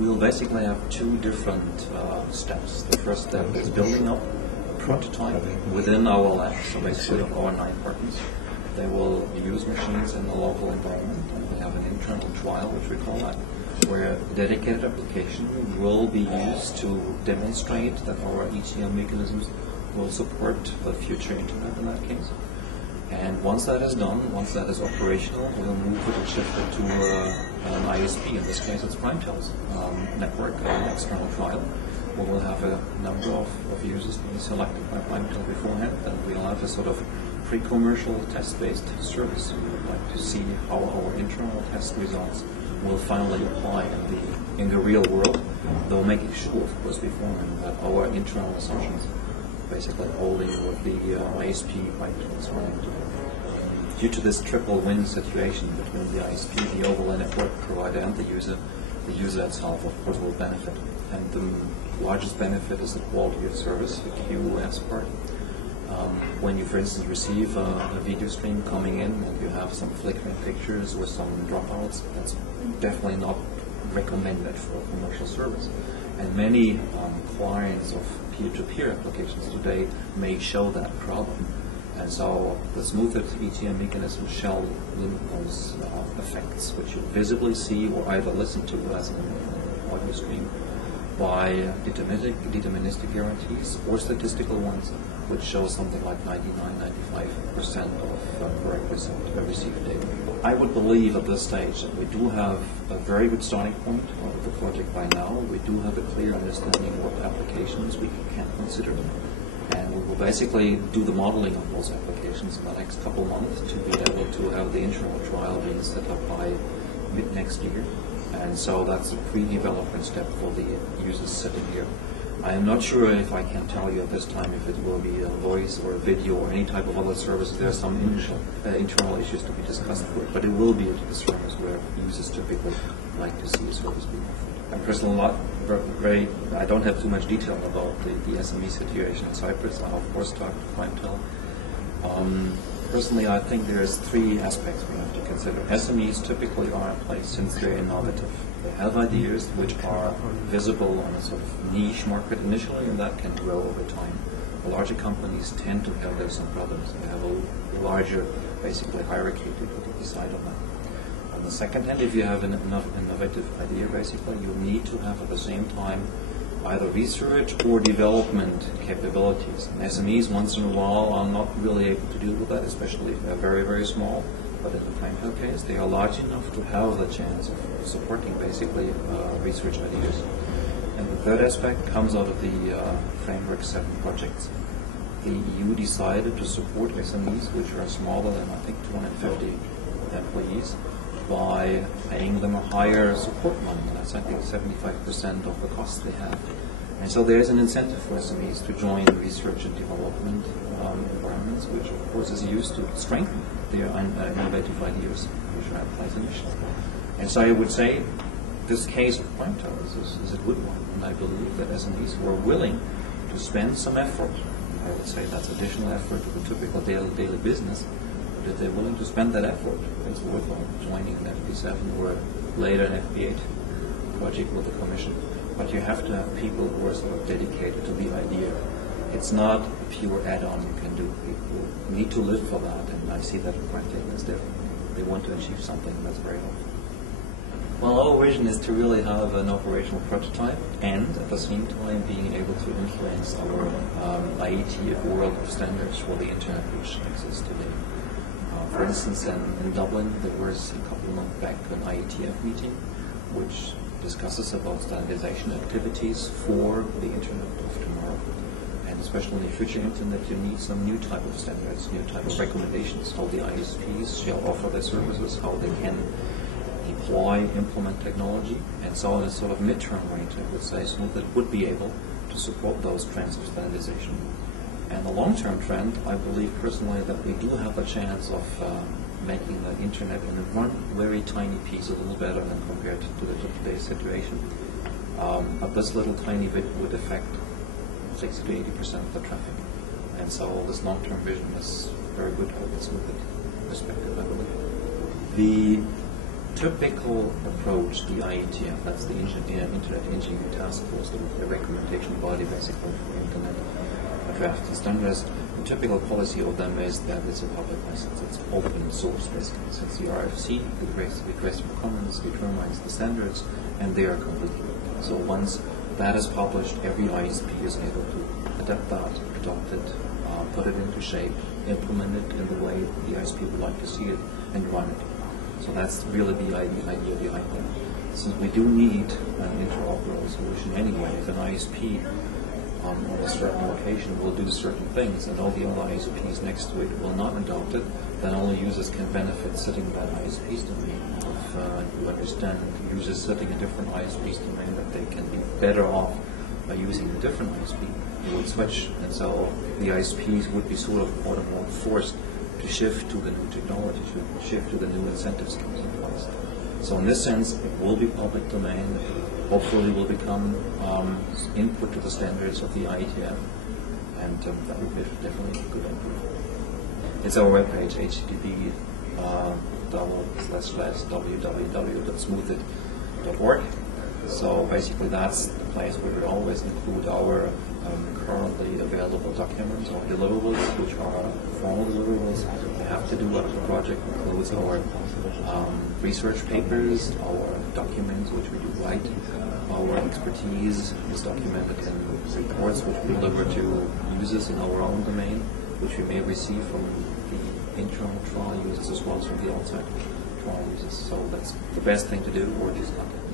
We'll basically have two different steps. The first step is building up a prototype within our lab, so basically our 9 partners. They will use machines in the local environment, and we have an internal trial, which we call that, where a dedicated application will be used to demonstrate that our ETL mechanisms will support the future internet in that case. And once that is done, once that is operational, we'll move it and shift it to an ISP. In this case, it's PrimeTel's network, an external trial, where we'll have a number of users being selected by PrimeTel beforehand, and we'll have a sort of pre-commercial test-based service. We would like to see how our internal test results will finally apply in the real world, though making sure, of course, beforehand that our internal assumptions basically holding with the ISP PrimeTel is running today. Due to this triple win situation between the ISP, the overlay network provider, and the user itself, of course, will benefit. And the largest benefit is the quality of service, the QoS part. When you, for instance, receive a video stream coming in and you have some flickering pictures or some dropouts, that's definitely not recommended for a commercial service. And many clients of peer-to-peer applications today may show that problem. And so the SmoothIT ETM mechanism shall limit those effects, which you visibly see or either listen to as an audio stream, by deterministic guarantees or statistical ones, which show something like 99–95% of correct received data. I would believe at this stage that we do have a very good starting point of the project by now. We do have a clear understanding of what applications we can consider them. And we will basically do the modeling of those applications in the next couple of months to be able to have the internal trial being set up by mid-next year. And so that's a pre-development step for the users sitting here. I am not sure if I can tell you at this time if it will be a voice or a video or any type of other service. There are some internal issues to be discussed for it, but it will be a service where users typically like to see a service being offered. I'm personally I don't have too much detail about the SME situation in Cyprus. I of course talked to PrimeTel. Personally, I think there's 3 aspects we have to consider. SMEs typically are in place since they're innovative. They have ideas which are visible on a sort of niche market initially, and that can grow over time. The larger companies tend to have their some problems. They have a larger, basically, hierarchy to decide on that. On the second hand, if you have an innovative idea, basically, you need to have at the same time either research or development capabilities. And SMEs, once in a while, are not really able to deal with that, especially if they're very, very small. But in the PrimeTel case, they are large enough to have the chance of supporting, basically, research ideas. And the third aspect comes out of the Framework 7 projects. The EU decided to support SMEs, which are smaller than, I think, 250 employees, by paying them a higher support money. That's, I think, 75% of the costs they have. And so there's an incentive for SMEs to join research and development environments, which, of course, is used to strengthen their innovative ideas, which are in place initially. And so I would say this case of PrimeTel is a good one, and I believe that SMEs who are willing to spend some effort, I would say that's additional effort to the typical daily business, but if they're willing to spend that effort, it's worthwhile joining an FP7 or later an FP8 project with the Commission. But you have to have people who are sort of dedicated to the idea. It's not a pure add-on you can do. People need to live for that, and I see that in PrimeTel is different. They want to achieve something that's very helpful. Well, our vision is to really have an operational prototype and at the same time being able to influence our IETF world of standards for the internet which exists today. For instance, in Dublin, there was a couple of months back an IETF meeting which discusses about standardization activities for the internet of tomorrow. And especially in the future internet, you need some new type of standards, new type of recommendations, how the ISPs shall offer their services, how they can deploy, implement technology, and so on a sort of midterm range, I would say, SmoothIT would be able to support those trends of standardization. And the long-term trend, I believe personally that we do have a chance of making the internet in one very tiny piece a little better than compared to today's situation. But this little tiny bit would affect 60 to 80% of the traffic. And so this long-term vision is very good from the SmoothIT perspective, I believe. The typical approach, the IETF, that's the Internet Engineering Task Force, the recommendation body basically for Internet drafting standards. The typical policy of them is that it's a public license, it's open source basically, since the RFC, the request for comments, determines the standards, and they are completely open. So once that is published, every ISP is able to adapt that, adopt it, put it into shape, implement it in the way the ISP would like to see it, and run it. So that's really the idea behind it. Since we do need an interoperable solution anyway, if an ISP on a certain location will do certain things and all the other ISPs next to it will not adopt it, then all the users can benefit sitting in that ISP's domain. If you understand users sitting in different ISP's domain, that they can be better off by using a different ISP, you would switch, and so the ISPs would be sort of more and more forced to shift to the new technology, to shift to the new incentive schemes in place. So in this sense, it will be public domain. Hopefully will become input to the standards of the IETF, and that would be definitely a good input. It's our webpage, http www.smoothit.org. So basically that's the place where we always include our currently available documents or deliverables, which are formal deliverables. We have to do what the project includes our research papers, our documents which we do write, our expertise is documented in reports which we deliver to users in our own domain, which we may receive from the internal trial users as well as from the outside trial users. So that's the best thing to do, or just contact